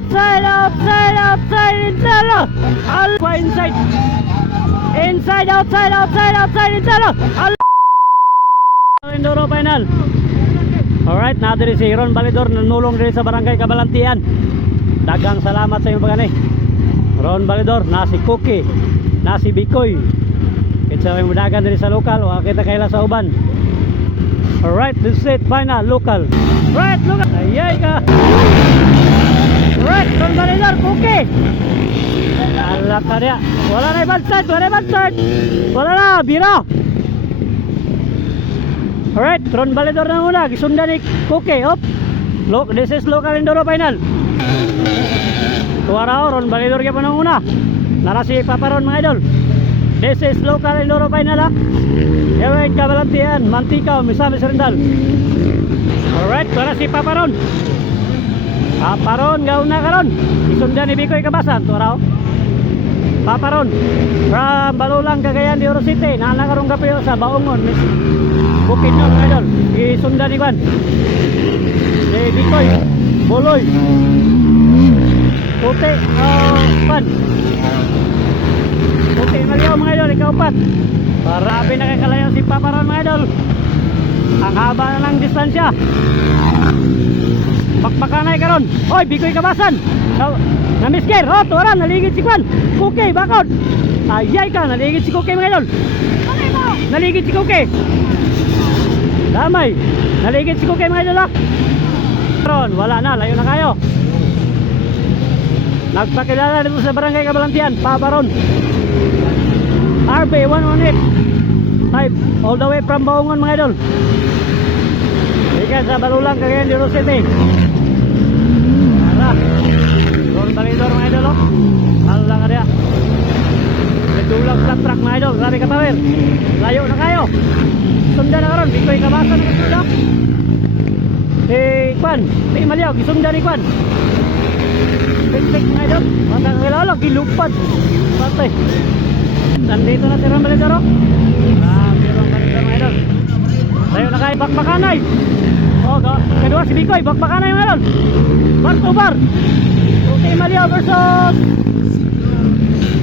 outside, outside, outside, inside. Inside. Inside, outside, outside, outside, inside. Enduro final. Alright, nadiri si Ron Balidor nanulong din sa barangay Kabalantian. Dagang salamat sa inyong pagani. Ron Balidor, na si Cookie, na si Bikoy. Kitsa may mudagan din sa lokal, wala kita kaila sa uban. Alright, this is it, final, local. Right, look at, ayay ka. Right, Ron Balidor, Cookie. Alak ka niya. Wala na ibang start, wala na ibang start. Wala na, bira. Alright, Ron Balidor na muna. Gisundan ni Cookie. Up. Look, this is local enduro final. Tuwarao, Ron Balidor kaya pa na muna. Nara si Papa Ron, mga idol. This is local enduro final, ha. Ewen Kabalantian, Mantika, Misamis Rendal. Alright, nara si Papa Ron. Papa Ron, gauna na ka ron. Gisundan ni Bikoy Kabasan. Tuwarao. Papa Ron, from Balulang, Cagayan de Oro City. Nanakarong kapiyo sa Baungon, Bukid nyo, mga idol. Isundan ni Juan. Si Bikoy, Buloy, Puti, Pan. Puti, Maliyaw, mga idol. Ikaw, Pan. Parabi na kakalayo si Papa Ron, mga idol. Ang haba na ng distansya. Bakbakanay ka ron. Hoy, Bikoy Kabasan. Namisker. Oh, tuwaran. Naligid si Juan. Cookie, bakod. Ayay ka. Naligid si Cookie, mga idol. Naligid si Cookie. Damay. Naligid si Cookie, mga idol, ha. Ron, wala na. Layo na kayo. Nagpakilala dito sa barangay Kabalantian. Papa Ron. RB 118 type all the way from Baungon, mga idol. Ikan sa Balulang, Cagayan de Oro City. Tara. Ron Balidor, mga idol, oh. Halang ka niya. Nagdulang sa truck, mga idol. Grabe ka power. Layo na kayo. Sundan na ron. Bikoy Kabasan na kasundan. Kwan. Si Maliyaw. Gisundan ni Kwan. Pik-pik, mga idol. Matang kilala. Gilupad. Patay. Nandito na si Ron Balidor, oh. Grabe Ron Balidor, mga idol. Layo na kayo. Bakbakanay. Oh, kedua si Bikoy. Bakbakanay, mga idol. Bar to bar. Okay, Maliyaw versus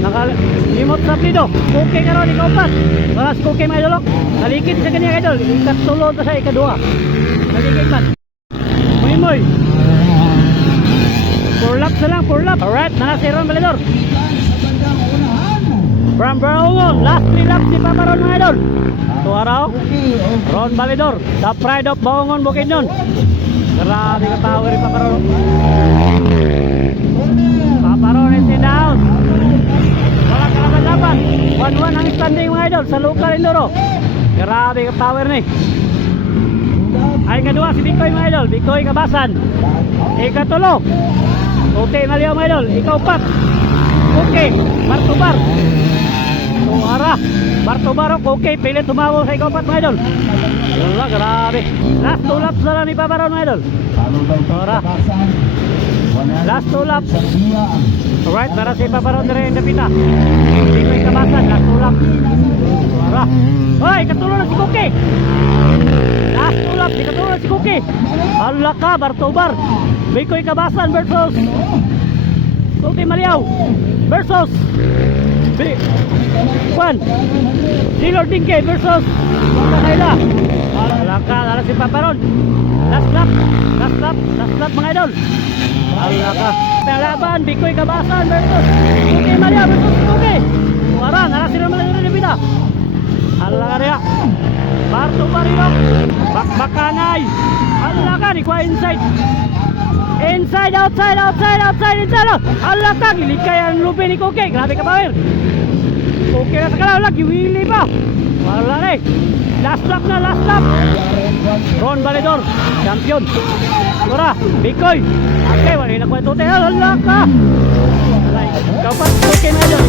nakalimot sa plido. Okay ka ron, ikaw pat. Wala si Cookie, mga idol. Nalikid sa kanya, idol. Ikatulod na sa ikadua. Nalikid man. Muy-muy. 4 laps na lang, 4 laps. Alright, nana si Ron Balidor. From Baungon, last 3 laps si Papa Ron, mga idol. Tuwaraw, Ron Balidor. The pride of Baungon, Bukidnon. Grabe ka power ni Papa Ron. Papa Ron is in the house. Wala ka laban-laban. 1-1 ang standing, mga idol, sa local enduro. Grabe ka power ni. Ay kadua si Bikoy, mga idol. Bikoy Kabasan. Ikatulo. Okay, Maliyaw, mga idol. Ikaw pat. Okay, bar to bar. Tuara. Bar to bar. Okay, pilit tumawo sa ikaw pat, mga idol. Wala, grabe. Last 2 laps na lang ni Papa Ron, mga idol. Tuara. Last 2 laps. Alright, para si Papa Ron rin napita. Bikoy Kabasan, last 2 laps. Tuara. Hoy, katulong na si Cookie. Last 2 laps, katulong na si Cookie. Hala ka, bar to bar. Bikoy Kabasan versus Cookie Maliyaw versus Juan Silor Dinke versus Kakayla. Hala ka, hala si Papa Ron. Last lap, last lap, last lap, mga idol. Hala ka. Pelaban, Bikoy Kabasan versus Cookie Maliyaw versus Cookie. Tuwaran, hala sila malagay na bida. Hala ka niya. Bar to bar yun. Bakbakanay. Hala ka, ni kwa inside. Inside, outside, outside, outside, inside. Hala ka, gilikay ang lupi ni Cookie. Grabe ka power. Cookie na sa kalaw, lagi wili pa. Wala na eh. Last lap na, last lap. Ron Balidor, champion. Tura, Bikoy. Okay, wala na kwa ito. Hala ka. Ikaw pa, Cookie na dyan.